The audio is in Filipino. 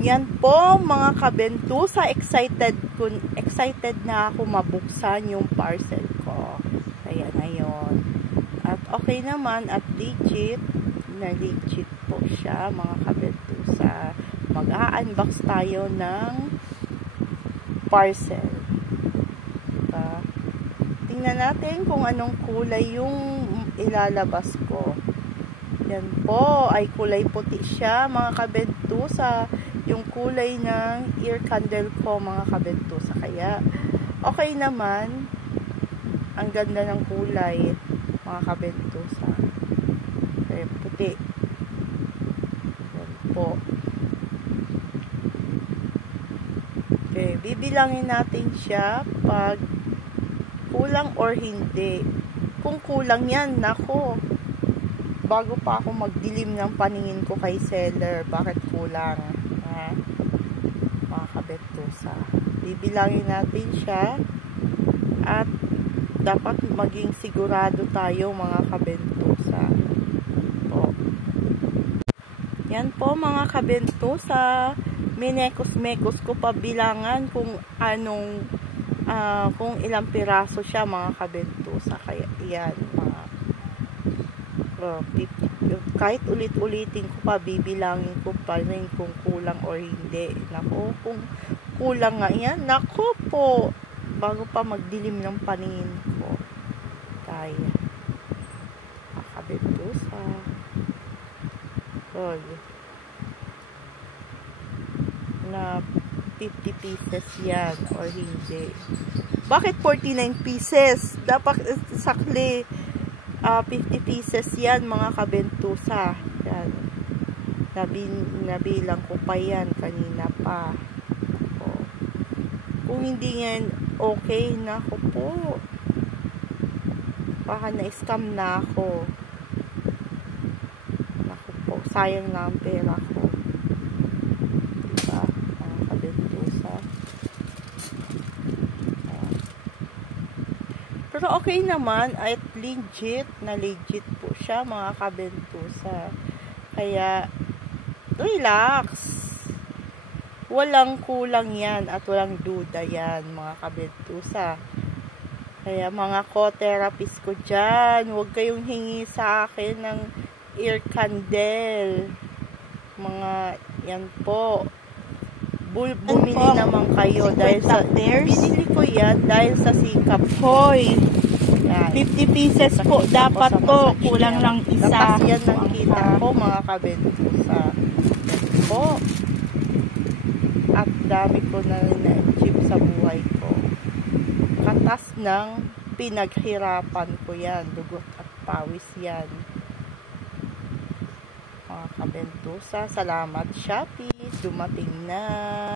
Yan po mga kabentusa, excited na ako mabuksan yung parcel ko. Kaya ngayon. At okay naman at legit po siya mga kabentusa. Mag-a-unbox tayo ng parcel. Diba? Tingnan natin kung anong kulay yung ilalabas ko. Yan po, ay kulay puti siya mga kabentusa. Yung kulay ng ear candle ko mga kabentusa. Kaya okay naman. Ang ganda ng kulay mga kabentusa. Kaya puti. Yan po. Okay, bibilangin natin siya pag kulang or hindi. Kung kulang yan, nako. Bago pa ako magdilim ng paningin ko kay seller, bakit kulang? Ha? Mga kabentusa. Bibilangin natin siya at dapat maging sigurado tayo mga kabentusa. Po. Yan po mga kabentusa. Minekos-mekos ko pa bilangan kung anong kung ilang piraso siya mga kabentusa. Kaya yan mga 50, kahit ulit-ulitin ko pa, bibilangin ko pa rin kung kulang or hindi. Nako, kung kulang nga yan, nako po, bago pa magdilim ng paningin ko. Kaya kabentusa. Na 50 pieces yan or hindi. Bakit 49 pieces? Dapat sakli 50 pieces yan mga kabentusa. Yan. Nabilang ko pa yan kanina pa. O. Kung hindi yan okay na ako po. Baka na-scam na ako. Naku po, sayang na ang pera ko. Diba mga kabentusa? Pero okay naman at legit po siya mga kabentusa. Kaya relax. Walang kulang yan at walang duda yan mga kabentusa. Kaya mga co-therapist ko dyan, huwag kayong hingi sa akin ng ear candle. Mga yan po. Bumili naman kayo dahil sa binili ko yan dahil sa sikap hoy. 50 pieces po dapat po, kulang lang isa. Lakas yan ng kita ko mga kabentusa. Yan po. At dami ko na na-achieve sa buhay ko. Katas ng pinaghirapan ko yan. Dugot at pawis yan. Mga kabentusa, salamat Shopee. Dumating na.